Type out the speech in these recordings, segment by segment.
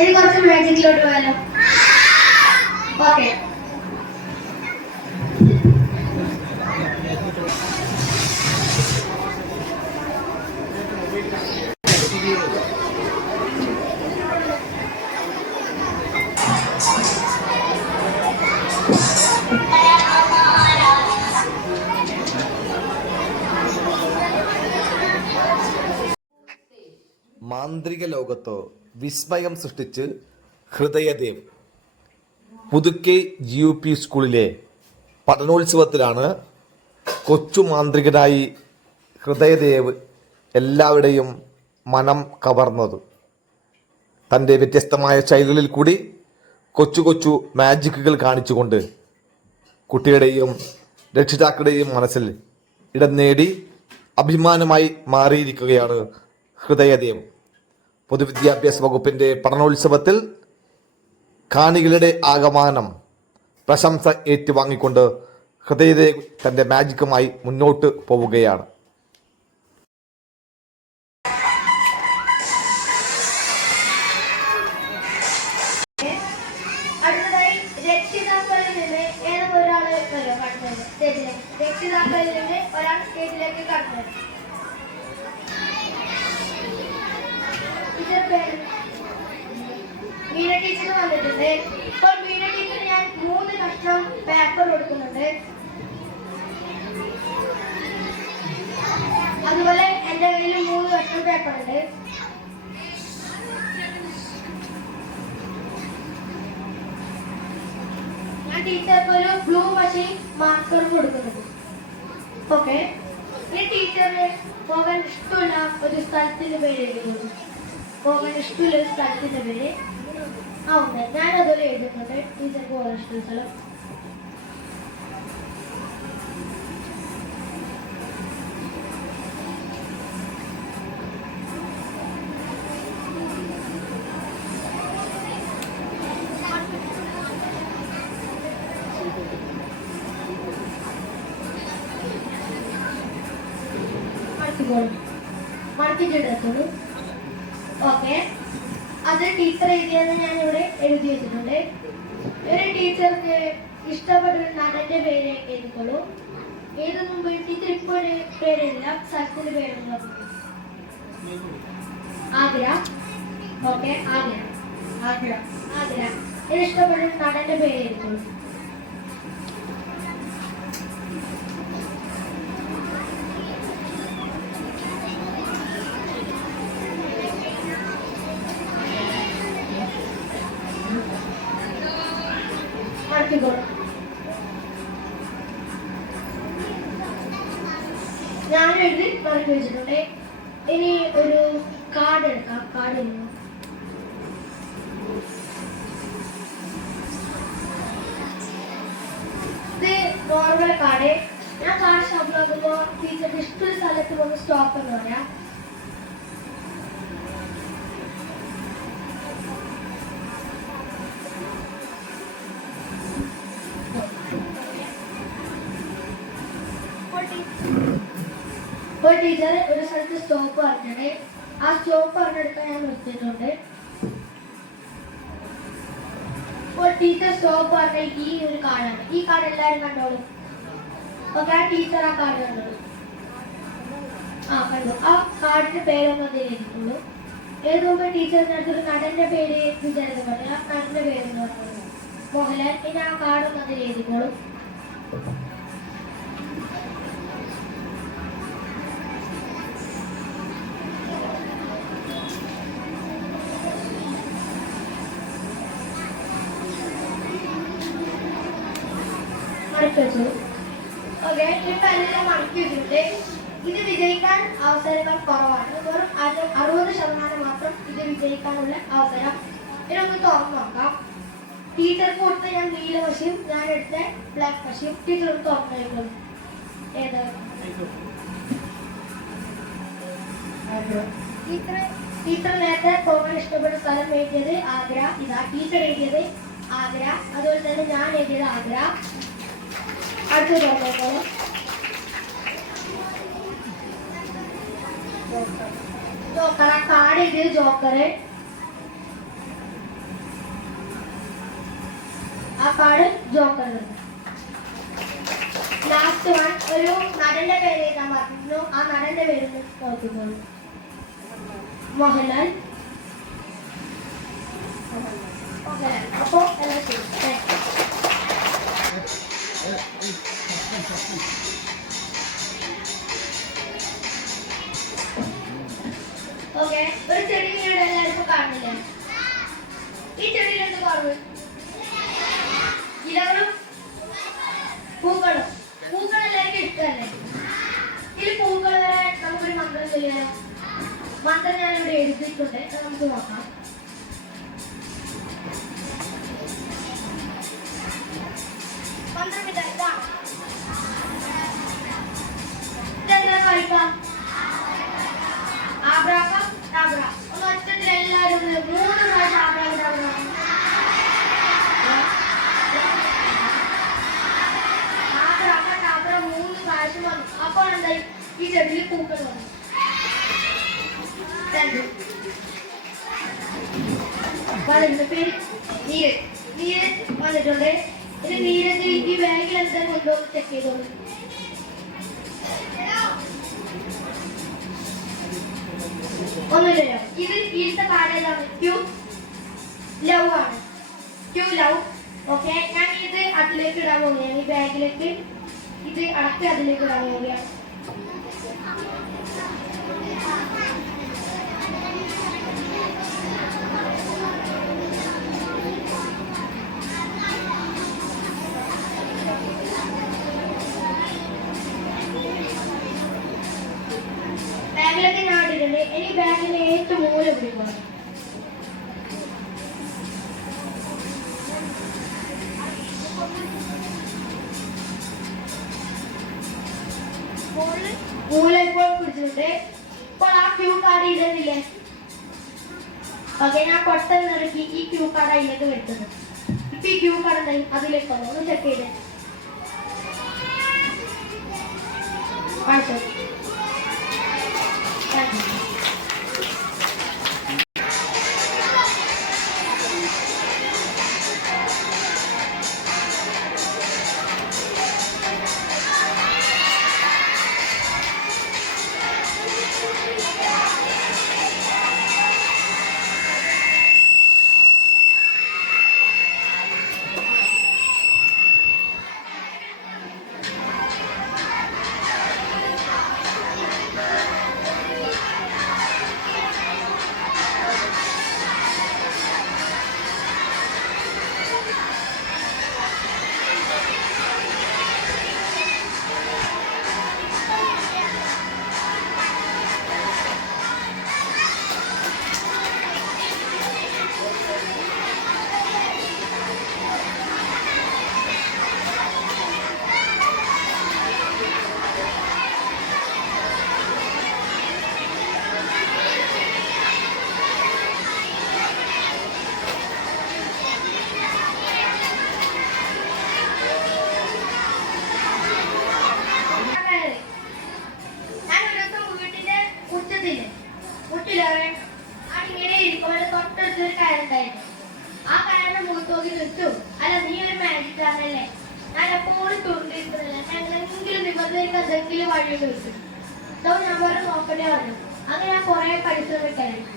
ഇനി കുറച്ച് മാജിക്കിലോട്ട് പോയാലോ? ഓക്കെ. മാന്ത്രിക ലോകത്ത് വിസ്മയം സൃഷ്ടിച്ച് ഹൃദയദേവ് പുതുക്കെ GUP സ്കൂളിലെ പഠനോത്സവത്തിലാണ് കൊച്ചു മാന്ത്രികനായി ഹൃദയദേവ് എല്ലാവരുടെയും മനം കവർന്നത്. തൻ്റെ വ്യത്യസ്തമായ ശൈലികളിൽ കൂടി കൊച്ചു കൊച്ചു മാജിക്കുകൾ കാണിച്ചുകൊണ്ട് കുട്ടിയുടെയും രക്ഷിതാക്കളുടെയും മനസ്സിൽ ഇടം നേടി അഭിമാനമായി മാറിയിരിക്കുകയാണ് ഹൃദയദേവ്. പൊതുവിദ്യാഭ്യാസ വകുപ്പിൻ്റെ പഠനോത്സവത്തിൽ കാണികളുടെ ആഗമനം പ്രശംസ ഏറ്റുവാങ്ങിക്കൊണ്ട് ഹൃദയദേവ് തൻ്റെ മാജിക്കുമായി മുന്നോട്ട് പോവുകയാണ്. അടുത്തതായി രക്ഷിതാക്കളിൽ നിന്ന് ഏതൊക്കെ ഒരാള് വരും കടന്നത് സ്റ്റേജിലേക്ക്. രക്ഷിതാക്കളിൽ നിന്ന് ഒരാൾ സ്റ്റേജിലേക്ക് കടന്നത്. മീന ടീച്ചർ വന്നിട്ടുണ്ട്. ഇപ്പോൾ മീന ടീച്ചർ ഞാൻ 3 കഷ്ണം പേപ്പർ കൊടുക്കുന്നുണ്ട്. അതുപോലെ എന്റെ കയ്യിൽ 3 കഷ്ണം പേപ്പർ ഉണ്ട്. ഞാൻ ടീച്ചർക്ക് ഒരു ബ്ലൂ മഷീൻ മാർക്കർ കൊടുക്കുന്നുണ്ട്. ഓക്കെ. ഈ ടീച്ചറിന് പോകാൻ ഇഷ്ടമുള്ള ഒരു സ്ഥലത്തിന്റെ പേര് എഴുതുന്നു. പോകാൻ ഇഷ്ടമുള്ള ഒരു സ്ഥലത്തിന്റെ പേര് ഉണ്ട്. ഞാൻ അതുപോലെ എഴുതുന്നുണ്ട്. ടീച്ചർക്ക് പോകാൻ ഇഷ്ടമുള്ള സ്ഥലം. മടക്കിട്ടെടുത്തോളൂ. ഓക്കെ. അത് ടീച്ചർ എഴുതിയെന്ന് ഞാൻ ഇവിടെ എഴുതി വെച്ചിട്ടുണ്ട്. ഒരു ടീച്ചർക്ക് ഇഷ്ടപ്പെട്ട ഒരു നടന്റെ പേര് എഴുതിക്കോളൂ. ഏത് മുമ്പ് ടീച്ചർ ഇപ്പോൾ ഒരു പേരെഴുതില്ല, സ്ഥലത്തിന്റെ പേരുള്ള ആഗ്ര. ഓക്കെ. ആഗ്ര. ആഗ്ര. ആഗ്ര. ഇത് ഇഷ്ടപ്പെട്ട ഒരു നടന്റെ പേര് എഴുതിക്കോളൂ. ഞാൻ എഴുതി മറക്കി വെച്ചിട്ടുണ്ട്. ഇനി ഒരു കാർഡ് എടുക്കാം. കാർഡ് ഇത് നോർമൽ കാർഡ്. ഞാൻ കാർഡ് ഷോപ്പിലാക്കുമ്പോ ടീച്ചർക്ക് ഇഷ്ടമുള്ള സ്ഥലത്ത് പോകുന്ന സ്റ്റോപ്പ് എന്ന് പറയാം. ഇപ്പോൾ ടീച്ചർ ഒരു സ്ഥലത്ത് സ്റ്റോപ്പ് പറഞ്ഞിട്ടുണ്ട്. ആ സ്റ്റോപ്പ് പറഞ്ഞെടുക്കാൻ ഞാൻ നിർത്തിയിട്ടുണ്ട്. ഇപ്പോൾ ടീച്ചർ സ്റ്റോപ്പ് പറഞ്ഞ ഈ ഒരു കാർഡാണ്. ഈ കാർഡ് എല്ലാവരും കണ്ടോളൂ. ഓക്കെ. ആ ടീച്ചർ ആ കാർഡ് കണ്ടോളൂ. കണ്ടു. ആ കാർഡിന്റെ പേരൊന്നും അതിൽ എഴുതിയിട്ടുള്ളൂ. എഴുതുമ്പോ ടീച്ചറിന്റെ അടുത്തൊരു നടന്റെ പേര് വിചാരിച്ചു പറഞ്ഞു. ആ നടന്റെ പേരെന്ന് പറഞ്ഞു മോഹൻലാൽ. ഇനി ആ കാർഡൊന്നും അതിൽ എഴുതിക്കോളൂ. ഓക്കെ. ഇപ്പൊ എല്ലാം മടക്കി വെച്ചിട്ട് ഇത് വിജയിക്കാൻ അവസരങ്ങൾ കുറവാണ്. വെറും 60% മാത്രം ഇത് വിജയിക്കാനുള്ള അവസരം. ഇതൊന്ന് തുറന്നു നോക്കാം. ടീച്ചർക്ക് കൊടുത്ത ഞാൻ നീല വശയും ഞാൻ എടുത്ത ബ്ലാക്ക് വശയും. ടീച്ചർ ഒന്ന് തുറന്നു നോക്കും. ഏത് ടീച്ചർ നേരത്തെ പോകാൻ ഇഷ്ടപ്പെട്ട സ്ഥലം എഴുതിയത് ആഗ്ര. ഇതാ ടീച്ചർ എഴുതിയത് ആഗ്ര. അതുപോലെ തന്നെ ഞാൻ എഴുതിയത് ആഗ്ര. അടുത്ത ജോക്കർ. ആ കാർഡ് എഴുതിയത് ജോക്കറ്. ആ കാർഡ് ജോക്കറിൽ. ലാസ്റ്റ് വൺ ഒരു നടന്റെ പേര് എഴുതാൻ പറഞ്ഞു. ആ നടന്റെ പേര് നോക്കിക്കോളൂ. മോഹൻലാൽ. അപ്പോ എല്ലാം ശരി. ഓക്കെ, ഒരു ചെടി ഇവിടെ എല്ലാവർക്കും കാണില്ലേ? ഈ ചെടിയിൽ എന്ത് കുറവ്? ഇലകളും പൂക്കളും. പൂക്കൾ എല്ലാവർക്കും ഇഷ്ടമല്ലേ? ഇതിൽ പൂക്കൾ വരെ നമുക്കൊരു മന്ത്രം ചെയ്യാനോ? മന്ത്രം ഞാൻ ഇവിടെ എഴുതിയിട്ടുണ്ട്, നമുക്ക് നോക്കാം. മന്ത്രം ഇതെന്താ വായിക്കാം? ആബ്രാക്കഡാബ്ര. ഒന്ന് ഒറ്റത്തിൽ എല്ലാവരും 3 പ്രാവശ്യം ആബ്രാക്കഡാബ്ര. ആബ്രാക്കഡാബ്ര 3 പ്രാവശ്യം വന്നു. അപ്പോൾ എന്തായി? ഈ ചെടിയിൽ പൂക്കൾ വന്നു. പേര് നീരജ്. നീരജ് വന്നിട്ടുണ്ട്. ഇനി നീരജ് ഈ ബാഗിൽ എന്തായാലും കൊണ്ടുപോയി ചെക്ക് ചെയ്തോളൂ. ഒന്നുമില്ലല്ലോ. ഇതിലത്തെ കാർഡ് ഏതാണ്? ക്യൂ ലവ് ആണ്. Q love. ഓക്കെ, ഞാൻ ഇത് അതിലേക്ക് ഇടാൻ പോവുകയാണ്. ഈ ബാഗിലേക്ക് ഇത് അടക്കി അതിലേക്ക് ഇടാൻ പോവുകയാണ്. ബാഗിലേക്ക് ഞാൻ ഇട്ടിട്ടുണ്ട്. ഇനി ബാഗിന് ഏറ്റവും മൂല പിടിക്കണം. മൂല ഇപ്പോൾ പിടിച്ചിട്ടുണ്ട്. ഇപ്പോൾ ആ ക്യൂ കാർഡ് ഇടുന്നില്ലേ? ഓക്കെ, ഞാൻ പെട്ടെന്ന് ഇറക്കി ഈ ക്യൂ കാർഡ് അതിലേക്ക് വരുത്തുന്നു. ഇപ്പൊ ഈ ക്യൂ കാർഡ് എന്തായി? അതിലേക്ക് വന്നു. ഒന്ന് ചെക്ക് ചെയ്ത് കാണിച്ചോ. ആ കയറിന്റെ മുഖത്ത് നോക്കി നിൽച്ചു. അല്ല, നീ ഒരു മാജിക് ആണല്ലേ? ഞാൻ എപ്പോഴും തുറന്നിരിക്കുന്നില്ല. എന്തെങ്കിലും നിബന്ധനയ്ക്ക് എന്തെങ്കിലും വഴിയുണ്ട് വെച്ചു. ഞാൻ വേറെ നോക്കണ്ടേ പറഞ്ഞു. അങ്ങനെ ഞാൻ കുറെ പരിശ്രമിക്കായിരുന്നു.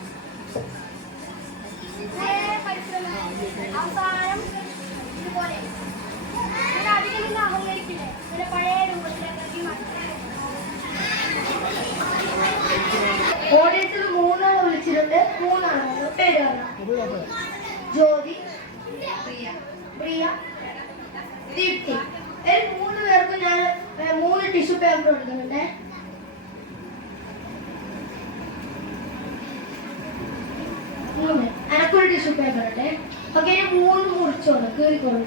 അവസാനം ഇതുപോലെ അധികം അഹങ്കരിക്കില്ലേ? പിന്നെ പഴയ രൂപത്തിലേക്ക് ഓഡിയൻസിൽ 3 ആളെ വിളിച്ചിട്ടുണ്ട്. 3 ആളാണ് പേര് പറഞ്ഞു. ജ്യോതി, പ്രിയ, ദീപ്തി. 3 പേർക്കും ഞാൻ 3 ടിഷ്യൂ പേപ്പർ കൊടുക്കുന്നുണ്ട്. എനക്കൊരു ടിഷ്യൂ പേപ്പർ ഉണ്ട്. ഓക്കെ, 3 മുറിച്ചോളൂ, കീറിക്കോളൂ.